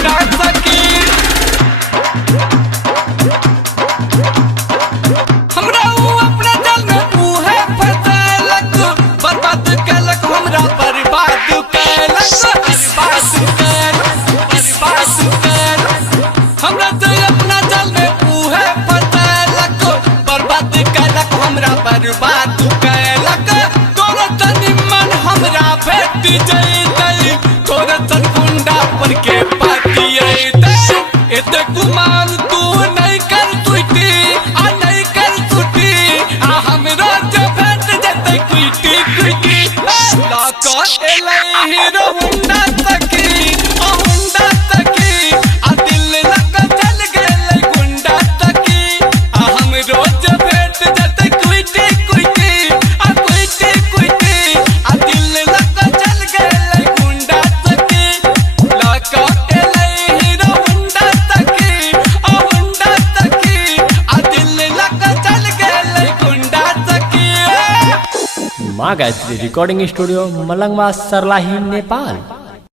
गुंडा सखी। हमरा ऊ अपना जल में उहे फसलक, बर्बाद कैलक हमरा बर्बाद कैलक, हमरा तो अपना जल में उहे फसलक, बर्बाद कैलक हमरा बर्बाद कैलक। तोरा तनी मन हमरा भेट जैतै, तोरा तन गुंडा पर के पाती अइतै। एते गुमान तू नहीं कर सुती आ नहीं कर सुती, आ हमरा जे भेट जैतै कुइटी कुइटी। लाका एलै हीरो हुंडा सखी, आ हुंडा सखी, आ दिल लगा चल गेलै गुंडा सखी। आ हमरो जे भेट जैतै कुइटी कुइटी, आ कुइटी कुइटी, आ दिल लगा चल गेलै गुंडा सखी। लाका एलै हीरो हुंडा सखी, आ हुंडा सखी, आ दिल लगा चल गेलै गुंडा सखी। माँ गायत्री रिकॉर्डिंग स्टूडियो मलंगवा, सरलाही, नेपाल।